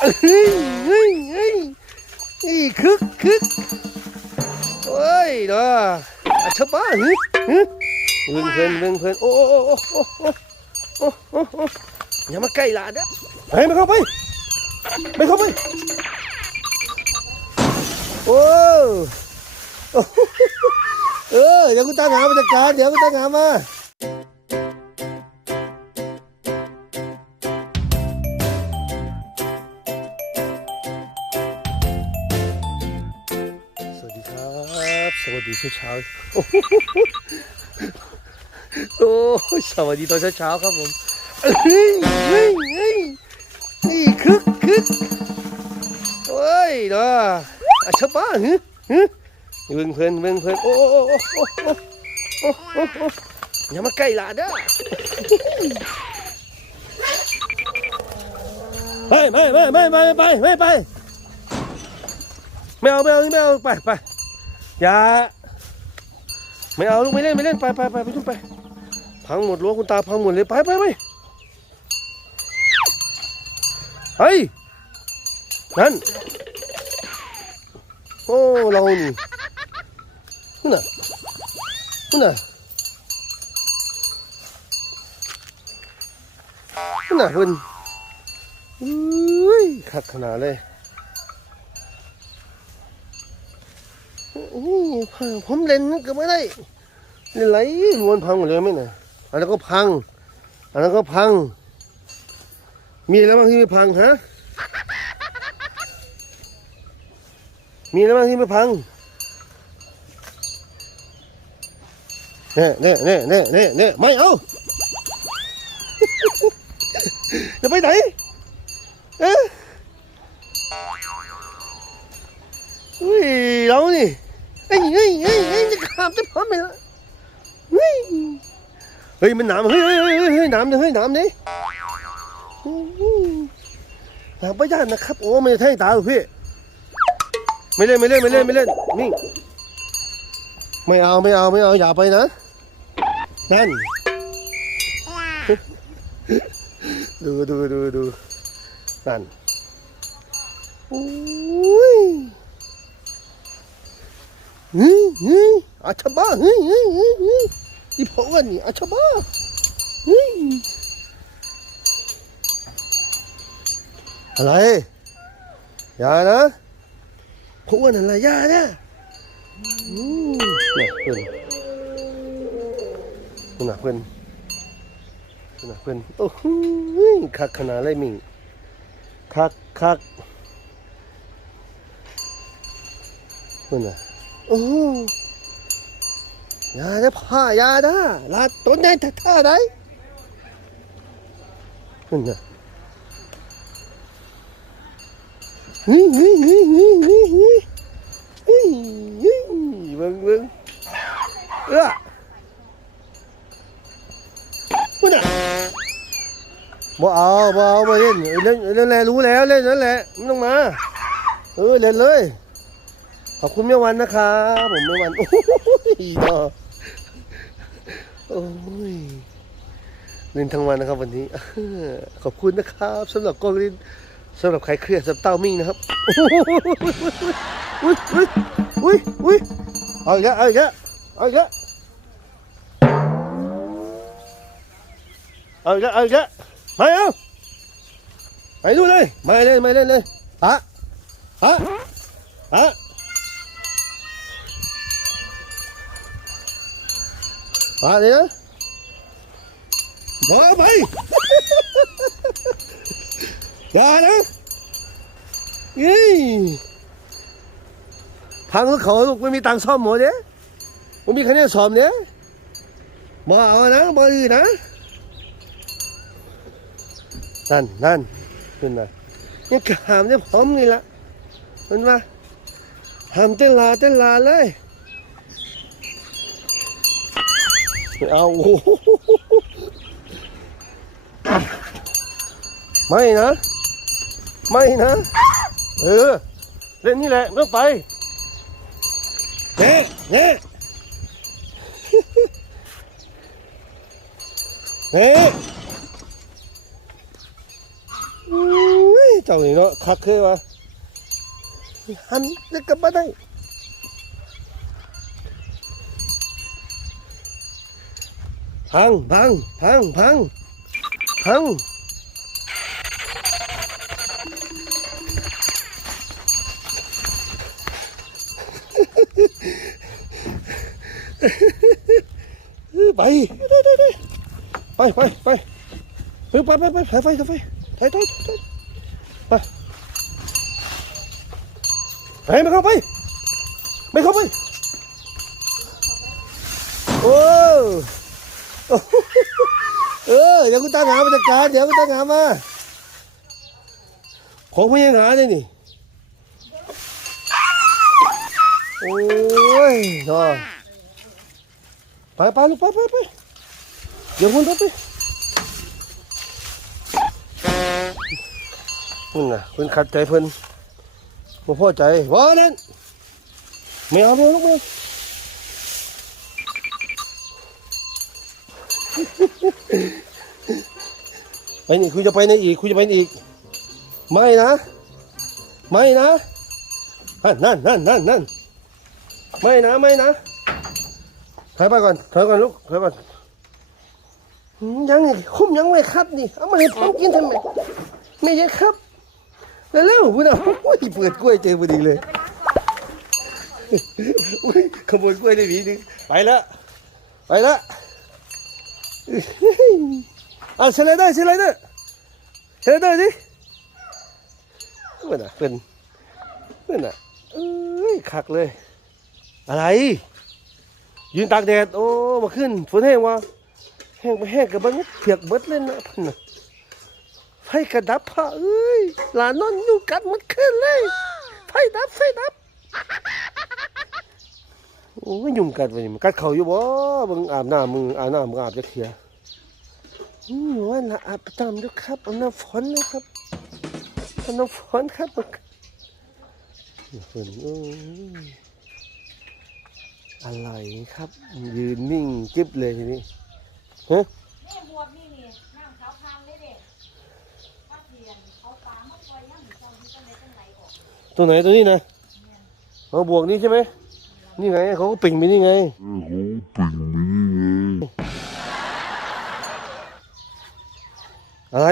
เฮ้ยเฮ้ยเฮ้ยนี่คึกคึกโอ้ยเด้ออาชบ้าฮึฮึเบิ่องเพิ่อนเบิ่องเพิ่นโอ้โอ้โอ้โอ้โอ้โอ้โอ้อย่ามาใกล้หลานเด้อไปไม่เข้าไปไม่เข้าไปโอ้เออเดี๋ยวกูตั้งหามาจัดการเดี๋ยวกูตั้งหามา สวัสดีเช้าเช้โอ้สวัสดีตอนเช้าครับผมเฮ้ยเฮ้ยคึกคึกเฮ้ยนะอาชบ้าฮึฮึเบิ่งเพลินเบิ่งเพลินโอ้โอ้โอ้โอโอ้โอ้อย่ามาใกล้หลาเด้อไม่ไม่ไม่ไม่ไม่ไปไม่ไปไม่เอาไม่เอาไม่เอาไปไป อย่าไม่เอาลูกไม่เล่นไม่เล่นไปไปไปไปทุกไป พังหมดรั้วคุณตาพังหมดเลยไปไปไปเฮ้ยนั่นโอ้เรานี่นู่นน่ะนู่นน่ะนู่นน่ะเพิ่นอุ้ยขัดขนาดเลย ผมเล่นก็ไม่ได้เล่นไรล้วนพังหมดเลยไหมเนี่ยอันนั้นก็พัง อันนั้นก็พัง มีอะไรบ้างที่ไม่พังฮะมีอะไรบ้างที่ไม่พังเน่เน่เน่เน่เน่เน่ไม่เอาจะไปไหนเอ๊ะอุ้ยเรานี่ เฮ้ยเฮ้ยเฮ้ยเฮ้ยจะขับจะพร้อมไปละเฮ้ยเฮ้ยมันหนามเฮ้ยเฮ้ยเฮ้ยเฮ้ยเฮ้ยหนามเลยเฮ้ยหนามเลยหนามไปย่านนะครับโอ้ไม่ได้แทงตาหรอกพี่ไม่เล่นไม่เล่นไม่เล่นไม่เล่นนี่ไม่เอาไม่เอาไม่เอาอย่าไปนะนั่นดูดูดูดูนั่นโอ้ย 응, 응, 아차 봐, 응, 응, 응, 응. 이 버거 니, 아차 봐. 응. 알라 해. 야 나? 공원 알 라, 야 나? 음, 야, 끈. 끈 아, 끈. 끈 아, 끈. 또, 흥, 각 하 나, 레 밍. 각, 각. 끈 아. อย่านะอืมน่ะเพื่อนน่ะเพื่อนน่ะเพื่อนโอ้โหคักขนาดไรมิงคักคักเพื่อยาได้ผ้ายาได้ลาต้นใหญ่ท่าท่าได้นั่นน่ะเฮ้ยเฮ้ยเฮ้ยเฮ้ยเฮ้ยเฮ้ยเฮ้ยเฮ้ยเบิ่งเบิ่งเออพุ่นน่ะบ่เอาบ่เอาบ่เล่นเล่นเล่นแหละรู้แล้วเล่นนั่นแหละไม่ต้องมา เออเล่นเลย ขอบคุณแม่วันนะครับผมแม่วัน โอ้ยดอโอ้ยเล่นทั้งวันนะครับวันนี้ ขอบคุณนะครับสำหรับกล้องลินสำหรับใครเครียดสำหรับเต้ามิ่งนะครับอุ้ยอุ้ยอุ้ยอุ้ยเอาอีกแล้วเอาอีกแล้วเอาอีกแล้วเอาอีกแล้วเอาอีกแล้วมาเอาไปดูเลยมาเลยมาเลยเลยฮะฮะฮะ มาเลยนะบอกไปอย่านะเฮ้ยพังรถเขาลูกไม่มีตังค์ซ่อมหมดเนี่ยไม่มีคะแนนสอบเนี่ยบอเอานะบออื่นนะ นั่นนั่นขึ้นนะยังกหามเนี่ยพร้อมนี่ละมันว่าหามเต้นลาเต้นลาเลย ไม่ เอาโอ้โหไม่นะ ไม่นะ เออ เล่นนี่แหละไม่ต้องไปเน่เน่เน่ยเจ้านี่เนาะคักเคยวะหันจะกลับมาได้ พังพังพังพังพังเออไปได้ได้ได้ไปไปไปไปไปไปไปถ่ายไฟถ่ายไฟถ่ายถ่ายถ่ายไปไปไม่เข้าไปไม่เข้าไปโอ้โอ้ เออเดี๋ยวคุณตามหามาจัดการเดี๋ยวคุณตามหามา ของพยังหาเลยนี่ โอ้ยเนาะไปไปลูกไปไปไปเดี๋ยวคุณไปไปคุณน่ะคุณขัดใจเพิ่นบ่พอใจว่านั่นไม่เอาไม่เอาลูกไม่ ไปนี่คุณจะไปไหนอีกคุณจะไปไหนอีก ไม่นะ ไม่นะนั่นนั่นนั่นนั่นไม่นะไม่นะถอยไปก่อนถอยก่อนลูกถอยก่อนยังนี่คุ้มยังไม่ครับนี่เอามาให้ผมกินทำไมไม่ใช่ครับเร็วๆพูดเอาโอ้ยเปิดกล้วยเจอพอดีเลยอุ้ยขโมยกล้วยได้หวีหนึงไปละไปละเอาสไลเดอร์สไลเดอร์สไลเดอร์สิเพื่อนอะเป็นเพื่อนอะเอ้ยคักเลย อะไร ยืนตากแดดโอ้มาขึ้นฝนแห้งวะแห้งไปแห้งกับมันเปียกเบิดเลยนะพันน่ะไฟกระดับผ้าเอ้ยหลานนอนอยู่กัดมันขึ้นเลยไฟดับไฟดับโอ้ยยุ่งกัดไปนี่มันกัดเขาอยู่บ่มึงอาบน้ำมึงอาบน้ำมึงอาบจะเขียอืมว่าละอาบประจำด้วยครับอาบน้ำฝนเลยครับอาบน้ำฝนครับมันฝนโอ้อะไรครับ ยืนนิ่งกิ๊บเลยทีนี้ฮะนี่บวบนี่นี่น้ำขาวพานเลยเด็ป้าเทียนเอาปลามาปล่อยย่างเจ้าที่ต้นไหนต้ นไหนออกตัวไหนตัวนี้นะเอาบวกนี้ใช่ไหมนี่ไงเขาก็ปิ่งไปนี่ไงอะไร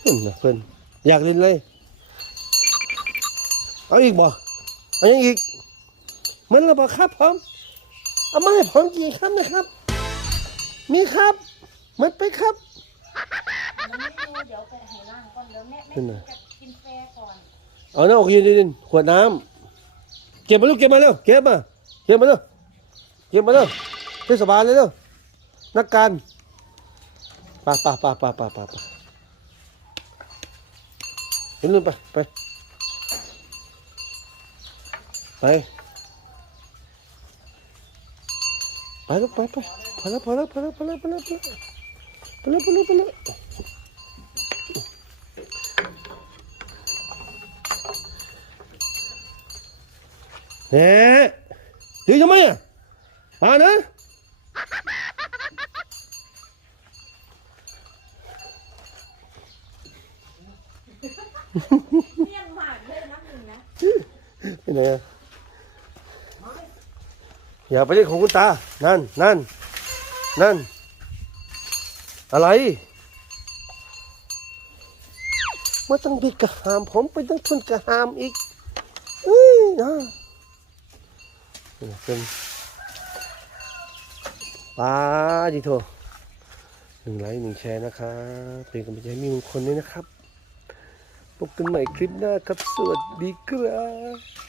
เพิ่นนะเพิ่นอยากเล่นเลยเอาอีกบ่เอายังอีกมันระบาครับผมเอามาให้ผมกี่ครับนะครับ มีครับมันไปครับมันไม่ดูเดี๋ยวไปให้ร่างก่อนเดี๋ยวแม่แม่ขึ้นน่ะจะกินแฟก่อน เอาน้ำออกยืนยืนขวดน้ำเก็บมาลูกเก็บมาเร็วเก็บมาเก็บมาเร็วเก็บมาเร็วเทศบาลเลยเร็วนักการไป่าป่าป่าป่าป่าป่าป่าเห็นลุไปไปไปไปลูกไปไปพอแล้วพอแล้วพอแล้วพอแล้วพอแล้วพอแล้วพอแล้วพอแล้ว พอแล้วเฮ้ยยืนทำไมอะมานะเลี่ยนมากเลยนักหนึ่งนะไปไหนอะอย่าไปเล่นของคุณตา นั่น นั่น นั่น อะไร มาตั้งบีกระหามผมไปตั้งทุนกระหามอีกเฮ้ยนะ นี่เป็นปลาดิโทหนึ่งไลค์หนึ่งแชร์นะครับเป็นกำลังใจให้มีมงคลด้วยนะครับพบกันใหม่คลิปหน้าครับ สวัสดีครับ